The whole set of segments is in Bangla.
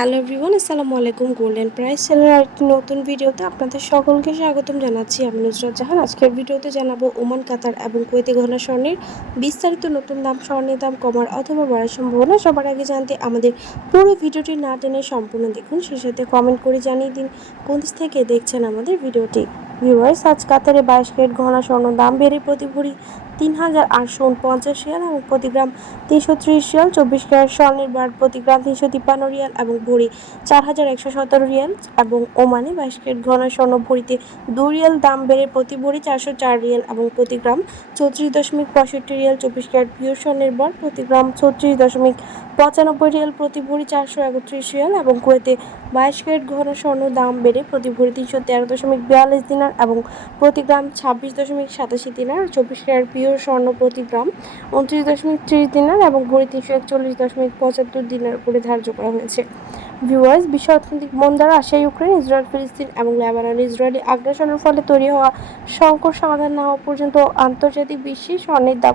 হ্যালো এভরিওয়ান, আসসালামু আলাইকুম। গোল্ডেন প্রাইস চ্যানেলের আরেকটি নতুন ভিডিওতে আপনাদের সকলকে স্বাগতম জানাচ্ছি। আমি নুসরাত জাহান। আজকের ভিডিওতে জানাব ওমান, কাতার এবং কুয়েতি গহনা স্বর্ণের বিস্তারিত নতুন দাম, স্বর্ণের দাম কমার অথবা বাড়ার সম্ভাবনা সবার আগে জানতে আমাদের পুরো ভিডিওটি না টেনে সম্পূর্ণ দেখুন। সেই সাথে কমেন্ট করে জানিয়ে দিন কোন দেশ থেকে দেখছেন আমাদের ভিডিওটি। ভিউয়ার্স আজ কাতারে বাইশ ক্যারেট গহনা স্বর্ণ দাম বেড়ে প্রতি ভরি তিন হাজার আটশো উনপঞ্চাশ রিয়াল এবং প্রতি গ্রাম তিনশো ত্রিশ রিয়াল, চব্বিশ ক্যারেট স্বর্ণের বার প্রতি গ্রাম তিনশো তিপ্পান্ন রিয়াল এবং ভরি চার হাজার একশো সতেরো রিয়াল এবং ওমানে বাইশ ক্যারেট ঘন স্বর্ণ ভরিতে দু রিয়াল দাম বেড়ে প্রতি ভরি চারশো চার রিয়াল এবং প্রতি গ্রাম চৌত্রিশ দশমিক পঁয়ষট্টি রিয়াল, চব্বিশ ক্যারেট পিওর স্বর্ণের বার প্রতি গ্রাম ছত্রিশ দশমিক পঁচানব্বই রিয়াল প্রতি ভরি চারশো একত্রিশ রিয়াল এবং কুয়েতে বাইশ ক্যারেট ঘন স্বর্ণ দাম বেড়ে প্রতি ভরি তিনশো তেরো দশমিক বিয়াল্লিশ দিনার এবং প্রতি গ্রাম ছাব্বিশ দশমিক সাতাশি দিনার, চব্বিশ ক্যারেট পিওর স্বর্ণ প্রতি গ্রাম উনত্রিশ দশমিক ত্রিশ দিনার এবং ভরি তিনশো একচল্লিশ দশমিক পঁচাত্তর দিনার উপরে ধার্য করা হয়েছে। ভিউয়ার্স বিশ্ব অর্থনৈতিক মন্দা রাশিয়া, ইউক্রেন, ইসরায়েল, ফিলিস্তিন এবং লেবানন ইসরায়েলি আগ্রাসনের ফলে তৈরি হওয়া সংকট সমাধান না হওয়া পর্যন্ত আন্তর্জাতিক বিশ্বে স্বর্ণের দাম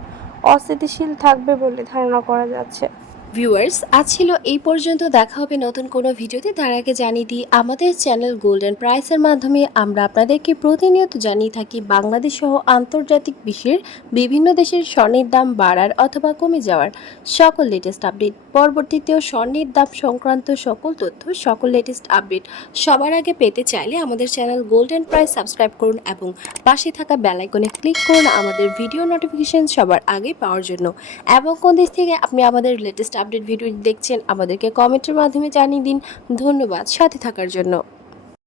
অস্থিতিশীল থাকবে বলে ধারণা করা যাচ্ছে। ভিউয়ার্স আজ ছিল এই পর্যন্ত। দেখা হবে নতুন কোনো ভিডিওতে। তার আগে জানিয়ে দিই, আমাদের চ্যানেল গোল্ডেন প্রাইসের মাধ্যমে আমরা আপনাদেরকে প্রতিনিয়ত জানিয়ে থাকি বাংলাদেশ সহ আন্তর্জাতিক বিশ্বের বিভিন্ন দেশের স্বর্ণের দাম বাড়ার অথবা কমে যাওয়ার সকল লেটেস্ট আপডেট পরবর্তীতেও স্বর্ণের দাম সংক্রান্ত সকল তথ্য, সকল লেটেস্ট আপডেট সবার আগে পেতে চাইলে আমাদের চ্যানেল গোল্ডেন প্রাইস সাবস্ক্রাইব করুন এবং পাশে থাকা বেল আইকনে ক্লিক করুন আমাদের ভিডিও নোটিফিকেশন সবার আগে পাওয়ার জন্য। এবং কোন দেশ থেকে আপনি আমাদের লেটেস্ট আপডেট ভিডিও দেখছেন আমাদেরকে কমেন্টের মাধ্যমে জানিয়ে দিন। ধন্যবাদ সাথে থাকার জন্য।